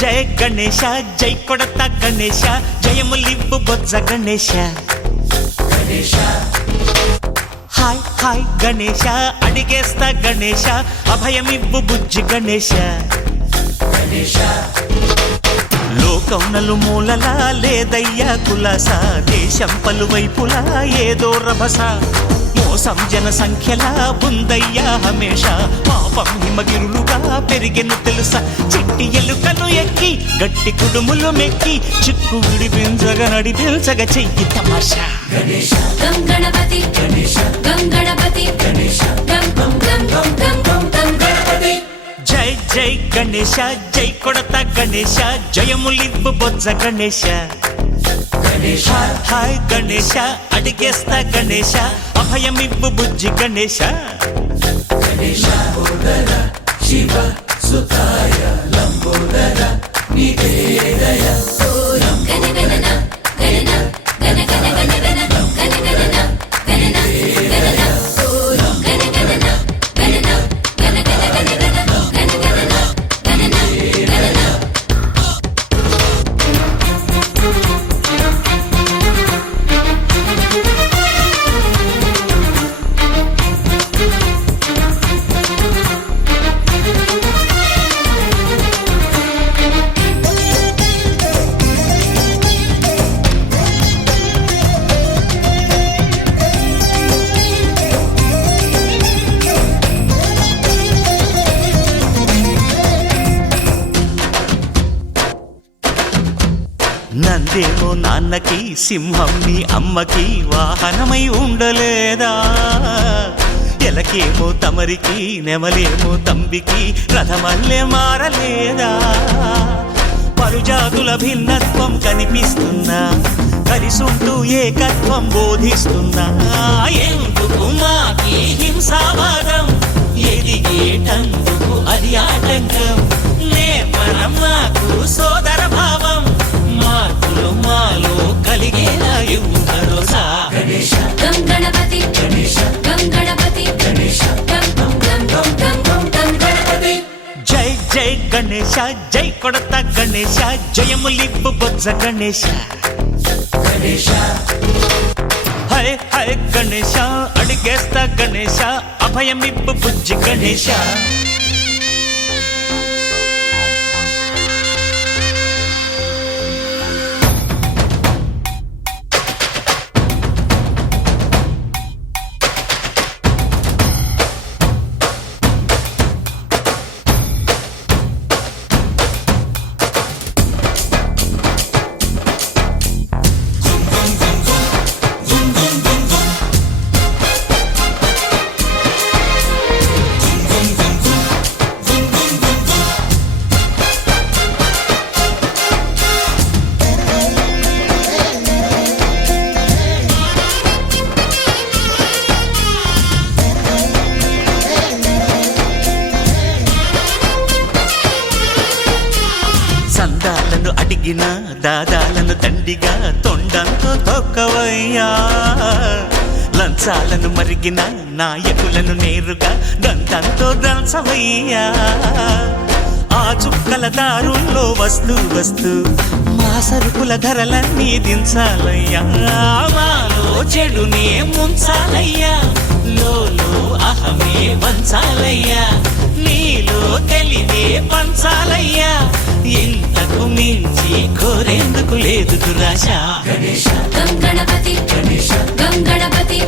జయ గణేశ జై కొడత గణేశ జయములివ్వు బొజ్జ Ganesha hi hi Ganesha అడిగేస్తా Ganesha అభయమివ్వు బుజ్జి గణేశ లోకం నలుమూలలా లేదయ్యా కులాస దేశం పలువైపులా ఏదో రభస మోసం జన సంఖ్యలా ఉందయ్యా హమేష పాపం హిమగిరులుగా పెరిగెను తెలుసా చిట్టి ఎలుకను ఎక్కి గట్టి కుడుములు మెక్కి చిక్కు విడిపించగా నడిపించగా చెయ్యి తమాషా గం గణపతి గం గణపతి గం గం గం గం గం గం గణపతి జై జై గణేశ జై కొడత గణేశ జయములివ్వు బొజ్జ గణేశ హాయ్ గణేశ అడిగేస్తా గణేశ అభయమివ్వు బుజ్జి గణేశ శివ సుతాయ లంబోదర నివేదయ నందేమో నాన్నకి సింహం నీ అమ్మకి వాహనమై ఉండలేదా ఎలకేమో తమరికి నెమలేమో తంబికి రథమల్లే మారలేదా పలుజాతుల భిన్నత్వం కనిపిస్తున్నా కలిసుంటూ ఏకత్వం బోధిస్తున్నా ఎందుకు మాకి హింసావాదం ఎదిగేటందుకు అది ఆటంకం నేపరం మాకు సోదర భావం మార్పులు మాలో కలిగేలా ఇవ్వు భరోసా గం గణపతి గం గణపతి గం గం గం గం గం గం గణపతి జై జై గణేశ జై కొడత గణేశ జయములివ్వు బొజ్జ గణేశ హై హై గణేశ అడిగేస్తా గణేశ అభయమివ్వు బుజ్జి గణేశ సందాలను అడిగిన దాదాలను దండిగా తొండంతో తొక్కవయ్యా లంచాలను మరిగిన నాయకులను నేరుగా దంతంతో దంచవయ్యా ఆ చుక్కల దారుల్లో వస్తూ వస్తూ మా సరుకుల ధరలన్నీ దించాలయ్యా మాలో చెడునే ముంచాలయ్యా లోలో అహమే వంచాలయ్యా నీలో తెలివే పంచాలయ్యా ఇంతకు మించి కోరేందుకు లేదు దురాశ గం గణపతి గం గణపతి